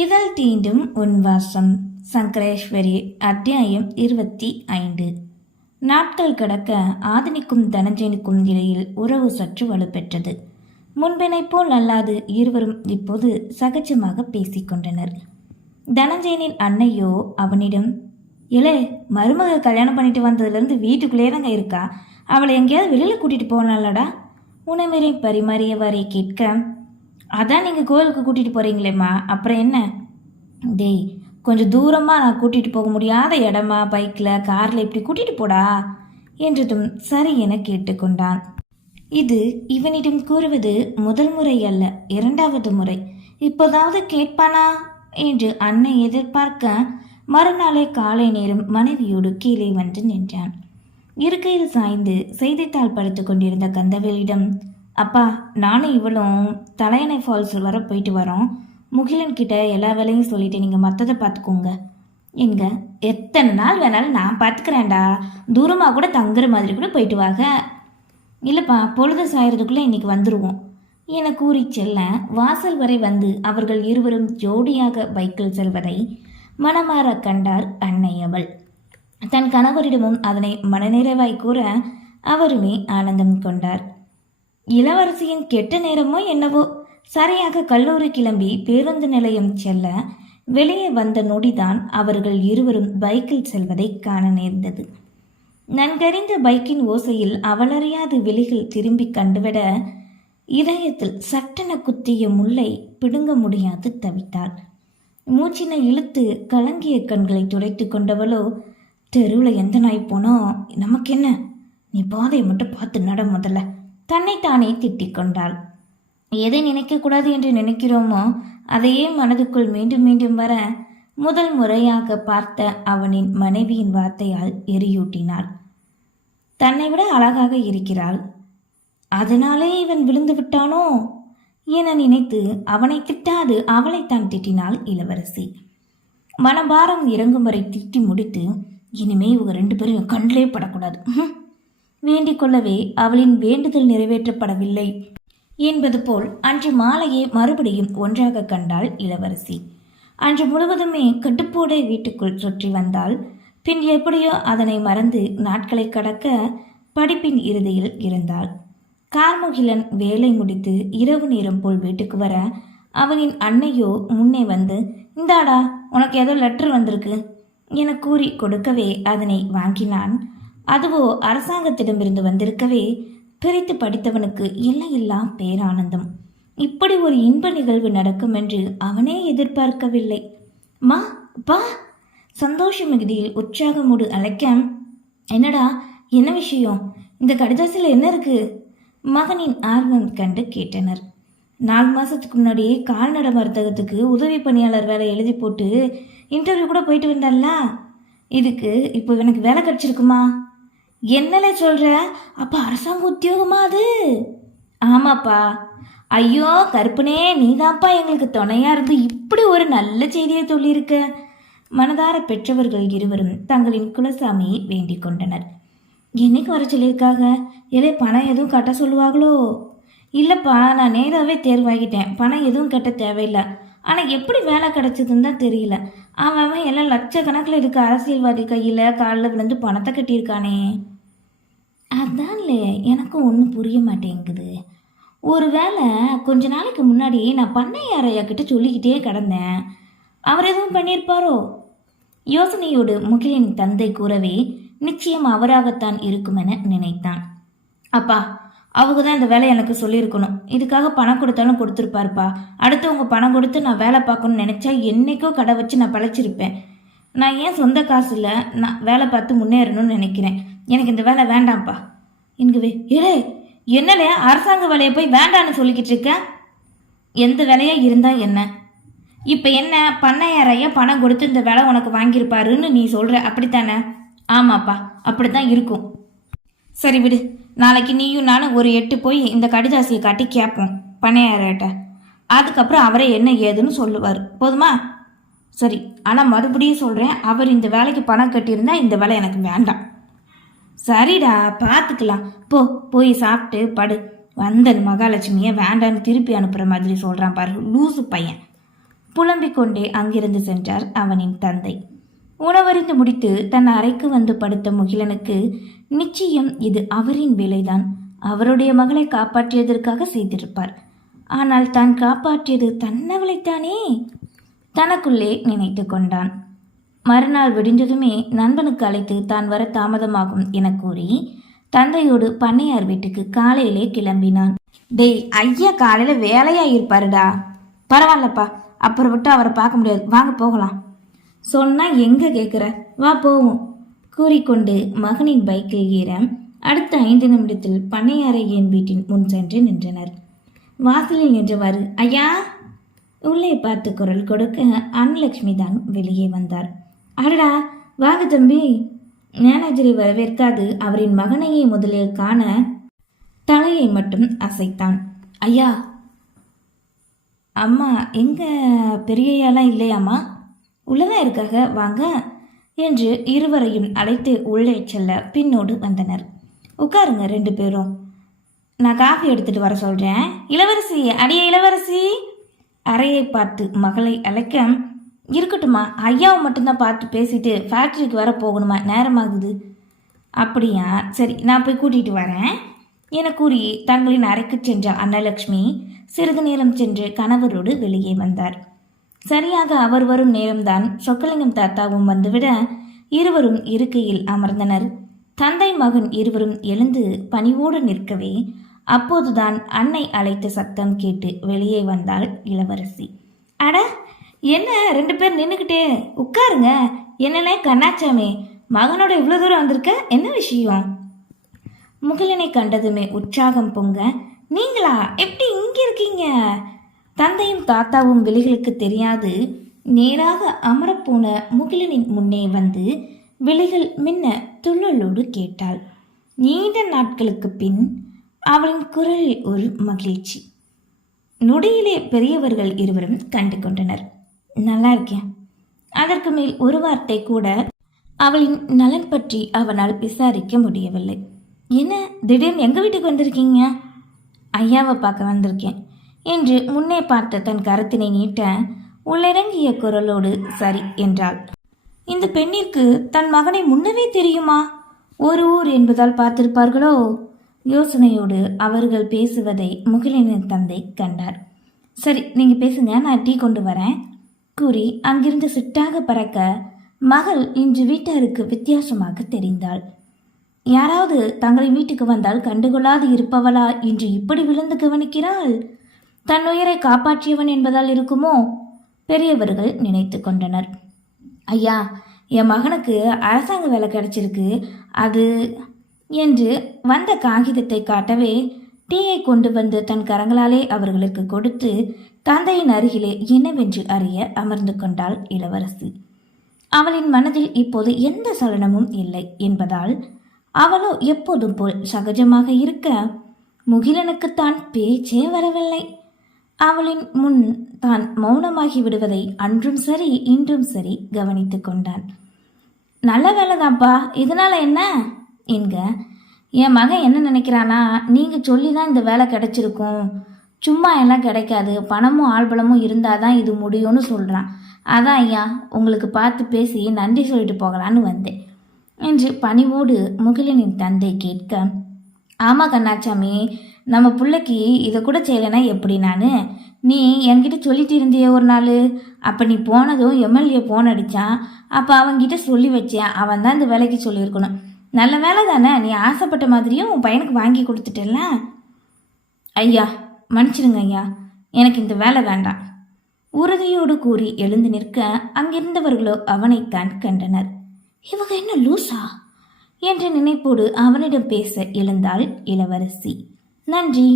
இதழ் தீண்டும் உன்வாசம். சங்கரேஸ்வரி. அத்தியாயம் 25. நாட்கள் கடக்க ஆதினிக்கும் தனஞ்சயனுக்கும் இடையில் உறவு சற்று வலுப்பெற்றது. முன்பினை போல் அல்லாது இருவரும் இப்போது சகஜமாக பேசிக்கொண்டனர். தனஞ்சயனின் அன்னையோ அவனிடம், இலே, மருமக கல்யாணம் பண்ணிட்டு வந்ததுலேருந்து வீட்டுக்குள்ளே தாங்க இருக்கா, அவளை எங்கேயாவது வெளியில் கூட்டிகிட்டு போனாலடா உணவரை பரிமாறியவாறே கேட்க, அதான் நீங்கள் கோயிலுக்கு கூட்டிகிட்டு போகிறீங்களேம்மா, அப்புறம் என்ன? டேய், கொஞ்சம் தூரமாக நான் கூட்டிகிட்டு போக முடியாத இடமா, பைக்கில் காரில் இப்படி கூட்டிகிட்டு போடா என்றதும் சரி என கேட்டுக்கொண்டான். இது இவனிடம் கூறுவது முதல் முறை அல்ல, 2வது முறை. இப்போதாவது கேட்பானா என்று அன்னை எதிர்பார்க்க மறுநாளே காலை நேரம் மனைவியோடு கீழே வந்து நின்றான். இருக்கையில் சாய்ந்து செய்தித்தாள் படித்து கொண்டிருந்த கந்தவேலிடம், அப்பா, நானும் இவளும் தலையணை ஃபால்ஸ் வர போயிட்டு வரோம். முகிலன் கிட்ட எல்லா வேலையும் சொல்லிட்டு நீங்கள் மற்றதை பார்த்துக்கோங்க எங்க. எத்தனை நாள் வேணாலும் நான் பார்த்துக்கிறேன்டா, தூரமாக கூட தங்குற மாதிரி கூட போயிட்டு வாங்க. இல்லைப்பா, பொழுது சாயறதுக்குள்ளே இன்னைக்கு வந்துடுவோம் என கூறி செல்ல வாசல் வரை வந்து அவர்கள் இருவரும் ஜோடியாக பைக்கில் செல்வதை மனமாற கண்டார் அன்னை அவள். தன் கணவரிடமும் அதனை மனநிறைவாய் கூற அவருமே ஆனந்தம் கொண்டார். இளவரசியின் கெட்ட நேரமோ என்னவோ, சரியாக கல்லூரி கிளம்பி பேருந்து நிலையம் செல்ல வெளியே வந்த நொடிதான் அவர்கள் இருவரும் பைக்கில் செல்வதை காண நேர்ந்தது. நன்கறிந்த பைக்கின் ஓசையில் அவளறியாது விழிகள் திரும்பி கண்டுவிட இதயத்தில் சட்டென குத்திய முல்லை பிடுங்க முடியாது தவித்தாள். மூச்சினை இழுத்து கலங்கிய கண்களை துடைத்து கொண்டவளோ, தெருவில் எந்த நாய் போனோ நமக்கு என்ன, நீ பாதையை மட்டும் பார்த்து நட முதல்ல தன்னைத்தானே திட்டிக் கொண்டாள். எதை நினைக்கக்கூடாது என்று நினைக்கிறோமோ அதையே மனதுக்குள் மீண்டும் மீண்டும் வர முதல் முறையாக பார்த்த அவனின் மனைவியின் வார்த்தையால் எரியூட்டினாள். தன்னை விட அழகாக இருக்கிறாள், அதனாலே இவன் விழுந்து விட்டானோ என நினைத்து அவனை திட்டாது அவளைத்தான் திட்டினாள் இளவரசி. மனபாரம் இறங்கும் வரை திட்டி முடித்து, இனிமே இவங்க 2 பேரும் கண்ணிலே படக்கூடாது வேண்டிக் கொள்ளவே அவளின் வேண்டுதல் நிறைவேற்றப்படவில்லை என்பது போல் அன்று மாலையே மறுபடியும் ஒன்றாக கண்டாள் இளவரசி. அன்று முழுவதுமே கட்டுப்போடை வீட்டுக்குள் சுற்றி வந்தாள். பின் எப்படியோ அதனை மறந்து நாட்களை கடக்க படிப்பின் இறுதியில் இருந்தாள். கார்முகிலன் வேலை முடித்து இரவு நேரம் போல் வீட்டுக்கு வர அவனின் அன்னையோ முன்னே வந்து, இந்தாடா, உனக்கு ஏதோ லெட்டர் வந்திருக்கு என கூறி கொடுக்கவே அதனை வாங்கினான். அதுவோ அரசாங்கத்திடமிருந்து வந்திருக்கவே பிரித்து படித்தவனுக்கு எல்லையெல்லாம் பேரானந்தம். இப்படி ஒரு இன்ப நிகழ்வு நடக்கும் என்று அவனே எதிர்பார்க்கவில்லை. மா, பா, சந்தோஷ மிகுதியில் உற்சாகமோடு அழைக்க, என்னடா, என்ன விஷயம், இந்த கடிதாசில் என்ன இருக்கு? மகனின் ஆர்வம் கண்டு கேட்டனர். 4 மாதத்துக்கு முன்னாடி கால்நடை மருந்தகத்துக்கு உதவி பணியாளர் வேலை எழுதி போட்டு இன்டர்வியூ கூட போயிட்டு வந்தால, இதுக்கு இப்போ எனக்கு வேலை கிடைச்சிருக்குமா? என்னல சொல்கிற? அப்போ அரசாங்க உத்தியோகமா அது? ஆமாப்பா. ஐயோ கருப்பனே, நீதான்ப்பா எங்களுக்கு துணையாக இருந்து இப்படி ஒரு நல்ல செய்தியை சொல்லியிருக்க. மனதார பெற்றவர்கள் இருவரும் தங்களின் குலசாமியை வேண்டிக் கொண்டனர். என்னைக்கு வர சொல்லியிருக்காங்க? இல்லை பணம் எதுவும் கட்ட சொல்லுவாங்களோ? இல்லைப்பா, நான் நேராகவே தேர்வாகிட்டேன், பணம் எதுவும் கட்ட தேவையில்லை. ஆனால் எப்படி வேலை கிடைச்சதுன்னு தான் தெரியல. அவன் எல்லாம் லட்சக்கணக்கில் இருக்க அரசியல்வாதி கையில் காலில் விழுந்து பணத்தை கட்டியிருக்கானே. அதான்ல எனக்கும் ஒன்றும் புரிய மாட்டேங்குது. ஒரு வேளை கொஞ்ச நாளைக்கு முன்னாடி நான் பண்ணையாரையா கிட்ட சொல்லிக்கிட்டே கிடந்தேன், அவர் எதுவும் பண்ணியிருப்பாரோ? யோசனையோடு முகிலின் தந்தை கூறவே நிச்சயம் அவராகத்தான் இருக்குமென நினைத்தான். அப்பா, அவங்க தான் இந்த வேலையை எனக்கு சொல்லியிருக்கணும். இதுக்காக பணம் கொடுத்தாலும் கொடுத்துருப்பாருப்பா. அடுத்தவங்க பணம் கொடுத்து நான் வேலை பார்க்கணும்னு நினச்சா என்றைக்கோ கடை வச்சு நான் பழைச்சிருப்பேன். நான் ஏன் சொந்த காசு இல்லை, நான் வேலை பார்த்து முன்னேறணும்னு நினைக்கிறேன். எனக்கு இந்த வேலை வேண்டாம்ப்பா என்கவே. ஏழே, என்னலையா அரசாங்க வேலையை போய் வேண்டான்னு சொல்லிக்கிட்டு இருக்க? எந்த வேலையாக இருந்தால் என்ன? இப்போ என்ன, பண்ணையாரையா பணம் கொடுத்து இந்த வேலை உனக்கு வாங்கியிருப்பாருன்னு நீ சொல்கிற, அப்படித்தானே? ஆமாப்பா, அப்படி தான் இருக்கும். சரி விடு, நாளைக்கு நீயும் நானும் ஒரு 8 போய் இந்த கடிதாசியை காட்டி கேட்போம் பண்ணையார்கிட்ட. அதுக்கப்புறம் அவரே என்ன ஏதுன்னு சொல்லுவார், போதுமா? சரி, ஆனால் மறுபடியும் சொல்கிறேன், அவர் இந்த வேலைக்கு பணம் கட்டியிருந்தா இந்த வேலை எனக்கு வேண்டாம். சரிடா, பார்த்துக்கலாம். போய் சாப்பிட்டு படு. வந்த மகாலட்சுமியை வேண்டான்னு திருப்பி அனுப்புகிற மாதிரி சொல்கிறான் பாரு, லூசு பையன். புலம்பிக் கொண்டே அங்கிருந்து சென்றார் அவனின் தந்தை. உணவறிந்து முடித்து தன் அறைக்கு வந்து படுத்த முகிலனுக்கு நிச்சயம் இது அவரின் வேலைதான். அவருடைய மகளை காப்பாற்றியதற்காக செய்திருப்பார். ஆனால் தான் காப்பாற்றியது தன்னவளைத்தானே. தனக்குள்ளே நினைத்து கொண்டான். மறுநாள் விடிந்ததுமே நண்பனுக்கு அழைத்து தான் வர தாமதமாகும் என கூறி தந்தையோடு பண்ணையார் வீட்டுக்கு காலையிலே கிளம்பினான். டேய், ஐயா காலையில வேலையா இருப்பாருடா. பரவாயில்லப்பா, அப்புறம் விட்டு அவரை பார்க்க முடியாது, வாங்க போகலாம். சொன்னா எங்க கேட்குற, வா போவோம் கூறிக்கொண்டு மகனின் பைக்கில் ஏற அடுத்த 5 நிமிடத்தில் பண்ணையாரையன் வீட்டின் முன் சென்று நின்றனர். வாசலில் நின்றவாறு ஐயா உள்ளே பார்த்து குரல் கொடுக்க அன்னலட்சுமி தான் வெளியே வந்தார். அடடா வாங்க தம்பி. மேனேஜரை வரவேற்காது அவரின் மகனையே முதலில் காண தலையை மட்டும் அசைத்தான். ஐயா, அம்மா எங்க பெரியையாலாம் இல்லையாம்மா? உள்ளதான் இருக்காக, வாங்க என்று இருவரையும் அழைத்து உள்ளே செல்ல பின்னோடு வந்தனர். உட்காருங்க 2 பேரும், நான் காஃபி எடுத்துட்டு வர சொல்றேன். இளவரசி, அடிய இளவரசி. அறையை பார்த்து மகளை அழைக்க, இருக்கட்டுமா, ஐயாவை மட்டும்தான் பார்த்து பேசிட்டு ஃபேக்ட்ரிக்கு வர போகணுமா, நேரமாகுது. அப்படியா, சரி நான் போய் கூட்டிகிட்டு வரேன் என கூறி தங்களின் அறைக்கு சென்ற அன்னலட்சுமி சிறிது நேரம் சென்று கணவரோடு வெளியே வந்தார். சரியாக அவர் வரும் நேரம்தான் சொக்கலிங்கம் தாத்தாவும் வந்துவிட இருவரும் இருக்கையில் அமர்ந்தனர். தந்தை மகன் இருவரும் எழுந்து பணிவோடு நிற்கவே அப்போதுதான் அன்னை அழைத்த சத்தம் கேட்டு வெளியே வந்தாள் இளவரசி. அட என்ன 2 பேர் நின்றுக்கிட்டே, உட்காருங்க. என்னன்னே கண்ணாச்சாமே, மகனோட இவ்வளோ தூரம் வந்திருக்க, என்ன விஷயம்? முகிலனை கண்டதுமே உற்சாகம் பொங்க, நீங்களா, எப்படி இங்க இருக்கீங்க? தந்தையும் தாத்தாவும் விழிகளுக்கு தெரியாது நேராக அமரப்போன முகிலனின் முன்னே வந்து விழிகள் மின்ன துள்ளலோடு கேட்டாள். நீண்ட நாட்களுக்கு பின் அவளின் குரலில் ஒரு மகிழ்ச்சி. நொடியிலே பெரியவர்கள் இருவரும் கண்டு கொண்டனர். நல்லா இருக்கேன். அதற்கு மேல் ஒரு வார்த்தை கூட அவளின் நலன் பற்றி அவனால் விசாரிக்க முடியவில்லை. என்ன திடீர்னு எங்கள் வீட்டுக்கு வந்திருக்கீங்க? ஐயாவை பார்க்க வந்திருக்கேன் என்று முன்னே பார்த்த தன் கரத்தினை நீட்ட உள்ளிறங்கிய குரலோடு சரி என்றாள். இந்த பெண்ணிற்கு தன் மகனை முன்னவே தெரியுமா? ஒரு ஊர் என்பதால் பார்த்திருப்பார்களோ? யோசனையோடு அவர்கள் பேசுவதை முகிலனின் தந்தை கண்டார். சரி நீங்கள் பேசுங்க, நான் டீ கொண்டு வரேன் கூறி அங்கிருந்து சிட்டாக பறக்க மகள் இன்று வீட்டாருக்கு வித்தியாசமாக தெரிந்தாள். யாராவது தங்களின் வீட்டுக்கு வந்தால் கண்டுகொள்ளாது இருப்பவளா இன்று இப்படி விழுந்து கவனிக்கிறாள்? தன் உயிரை காப்பாற்றியவன் என்பதால் இருக்குமோ? பெரியவர்கள் நினைத்து கொண்டனர். ஐயா, என் மகனுக்கு அரசாங்க வேலை கிடைச்சிருக்கு, அது என்று வந்த காகிதத்தை காட்டவே டீயை கொண்டு வந்து தன் கரங்களாலே அவர்களுக்கு கொடுத்து தந்தையின் அருகிலே என்னவென்று அறிய அமர்ந்து கொண்டாள் இளவரசி. அவளின் மனதில் இப்போது எந்த சலனமும் இல்லை என்பதால் அவளோ எப்போதும் போல் சகஜமாக இருக்க முகிலனுக்குத்தான் பேச்சே வரவில்லை. அவளின் முன் தான் மௌனமாகி விடுவதை அன்றும் சரி இன்றும் சரி கவனித்து கொண்டான். நல்ல வேலைதான்ப்பா, இதனால என்ன என்க. என் மகன் என்ன நினைக்கிறானா, நீங்கள் சொல்லி தான் இந்த வேலை கிடைச்சிருக்கும், சும்மா எல்லாம் கிடைக்காது, பணமும் ஆள்பலமும் இருந்தால் தான் இது முடியும்னு சொல்கிறான். அதான் ஐயா உங்களுக்கு பார்த்து பேசி நன்றி சொல்லிட்டு போகலான்னு வந்தேன் என்று பணிவோடு முகிலனின் தந்தை கேட்க, ஆமாம் கண்ணாச்சாமி, நம்ம பிள்ளைக்கு இதை கூட செய்யலைன்னா எப்படி? நீ என்கிட்ட சொல்லிட்டு இருந்தியே ஒரு நாள், அப்போ நீ போனதும் எம்எல்ஏ ஃபோன் அடித்தான், அப்போ அவன்கிட்ட சொல்லி வச்சேன், அவன் தான் இந்த வேலைக்கு சொல்லியிருக்கணும். நல்ல வேலை தானே, நீ ஆசைப்பட்ட மாதிரியும் உன் பையனுக்கு வாங்கி கொடுத்துட்டல. ஐயா மன்னிச்சிடுங்க ஐயா, எனக்கு இந்த வேலை வேண்டாம் உறுதியோடு கூறி எழுந்து நிற்க அங்கிருந்தவர்களோ அவனைத்தான் கண்டனர். இவங்க என்ன லூசா என்ற நினைப்போடு அவனிடம் பேச எழுந்தாள் இளவரசி. நன்றி.